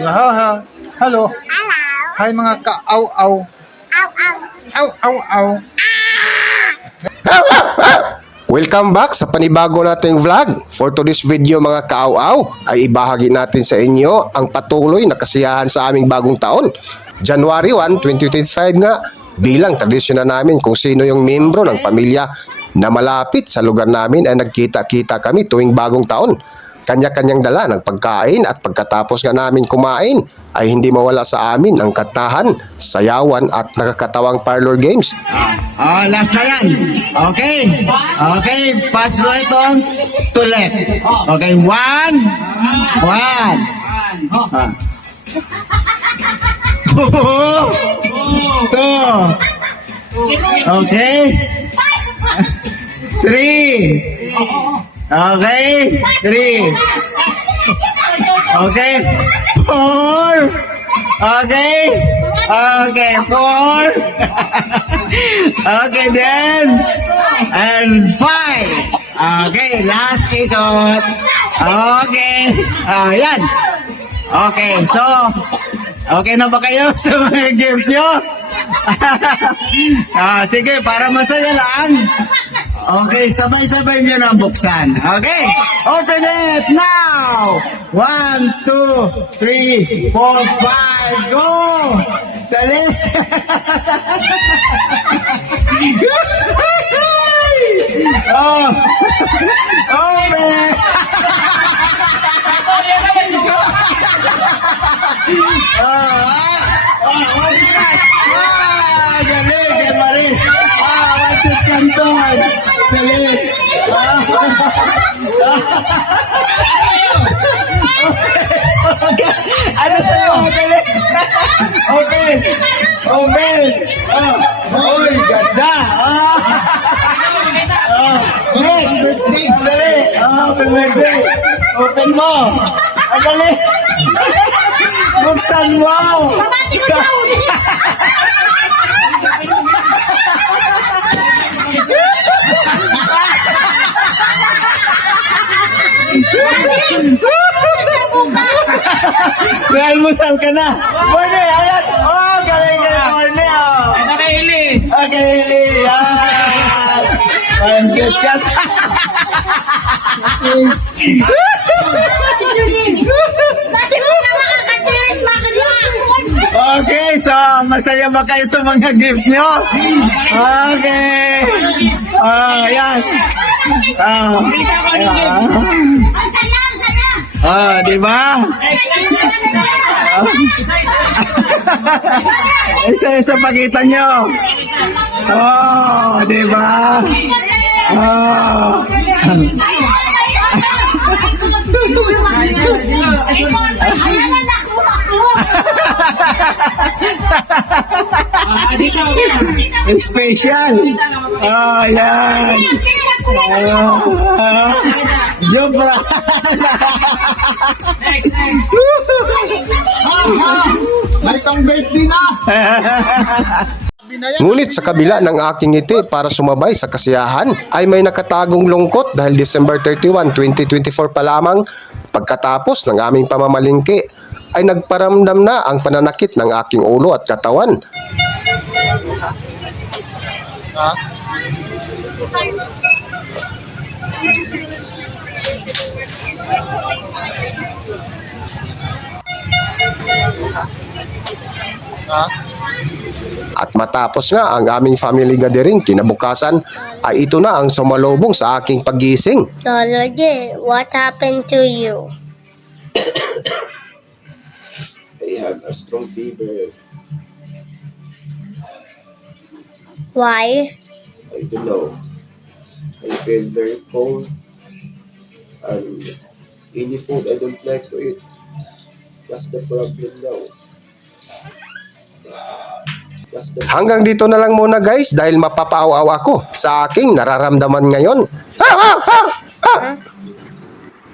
Ha. Hello. Hello. Hi mga ka-aw-aw. Ow, ow. Aw-aw-aw. Welcome back sa panibago nating vlog. For today's video mga kaaw-aw ay ibahagi natin sa inyo ang patuloy na kasiyahan sa aming bagong taon. January 1, 2025 nga, bilang tradisyon na namin kung sino yung membro ng pamilya na malapit sa lugar namin ay nagkita-kita kami tuwing bagong taon. Kanya-kanyang dala ng pagkain at pagkatapos nga namin kumain ay hindi mawala sa amin ang kantahan, sayawan at nakakatawang parlor games. Last na yan. Okay. Okay, pass right on to left. Okay, one. Two. Okay. Three. Okay, three. Okay, four. Okay, four. Okay, then, and five. Okay, last ikot. Okay, yan. Okay, so, okay na ba kayo sa mga games nyo? Sige, para masaya lang. Okay, sabay-sabay nyo na buksan. Okay, open it now! 1, 2, 3, 4, 5, go! Dali! Oh! Open! Galing, kay Maris! What's it, Canton? Galing! Ano sa'yo? Galing! Open! Uy, ganda! Next! Dali! Open birthday! Open mo! Galing! Buksan mo! Almusal ka na. Pwede, ayan. Oh, galing California. Okay, Ili. Yan. Pansit ka. Okay, so masaya ba kayo sa mga gift nyo? Okay. Ayan. Di ba? Isa-isa pakita nyo. Di ba? Special. Yan. Jobra. May pang-birthday na. Ngunit sa kabila ng aking ngiti para sumabay sa kasiyahan ay may nakatagong lungkot dahil December 31, 2024 pa lamang pagkatapos ng aming pamamalingki ay nagparamdam na ang pananakit ng aking ulo at katawan. At matapos nga ang aming family gathering, kinabukasan ay ito na ang sumalubong sa aking paggising. Lolo J, what happened to you? I have a strong fever. Why? I don't know. I feel very cold. And any food I don't like to eat. That's the problem now. Hanggang dito na lang muna guys dahil mapapaaw-aw ako sa aking nararamdaman ngayon.